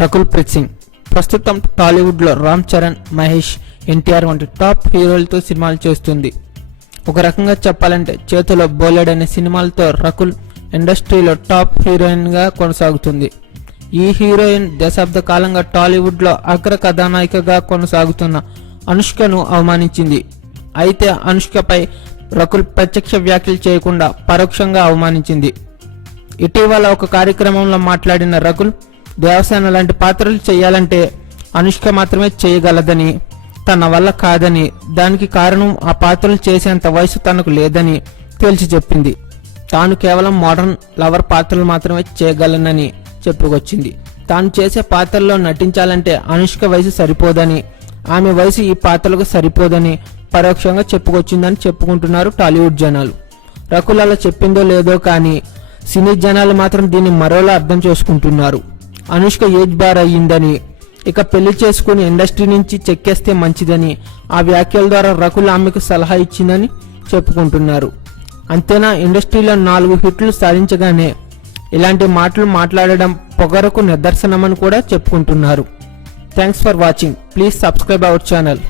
రకుల్ ప్రీత్ సింగ్ ప్రస్తుతం టాలీవుడ్లో రామ్ చరణ్, మహేష్, ఎన్టీఆర్ వంటి టాప్ హీరోలతో సినిమాలు చేస్తుంది. ఒక రకంగా చెప్పాలంటే చేతిలో బోలెడ్ అనే సినిమాలతో రకుల్ ఇండస్ట్రీలో టాప్ హీరోయిన్గా కొనసాగుతుంది. ఈ హీరోయిన్ దశాబ్ద కాలంగా టాలీవుడ్లో అగ్ర కథానాయికగా కొనసాగుతున్న అనుష్కను అవమానించింది. అయితే అనుష్కపై రకుల్ ప్రత్యక్ష వ్యాఖ్యలు చేయకుండా పరోక్షంగా అవమానించింది. ఇటీవల ఒక కార్యక్రమంలో మాట్లాడిన రకుల్ దేవసేన లాంటి పాత్రలు చేయాలంటే అనుష్క మాత్రమే చేయగలదని, తన వల్ల కాదని, దానికి కారణం ఆ పాత్రలు చేసేంత వయసు తనకు లేదని తేల్చి చెప్పింది. తాను కేవలం మోడర్న్ లవర్ పాత్రలు మాత్రమే చేయగలనని చెప్పుకొచ్చింది. తాను చేసే పాత్రల్లో నటించాలంటే అనుష్క వయసు సరిపోదని, ఆమె వయసు ఈ పాత్రలకు సరిపోదని పరోక్షంగా చెప్పుకొచ్చిందని చెప్పుకుంటున్నారు టాలీవుడ్ జనాలు. రకుల్ అలా చెప్పిందో లేదో కానీ సినీ జనాలు మాత్రం దీన్ని మరోలా అర్థం చేసుకుంటున్నారు. అనుష్క ఏజ్ బార్ అయ్యిందని, ఇక పెళ్లి చేసుకుని ఇండస్ట్రీ నుంచి చెక్కేస్తే మంచిదని ఆ వ్యాఖ్యల ద్వారా రకుల్ ఆమెకు సలహా ఇచ్చిందని చెప్పుకుంటున్నారు. అంతేనా, ఇండస్ట్రీలో 4 హిట్లు సాధించగానే ఇలాంటి మాటలు మాట్లాడడం పొగరకు నిదర్శనమని కూడా చెప్పుకుంటున్నారు. Thanks for watching. Please subscribe our channel.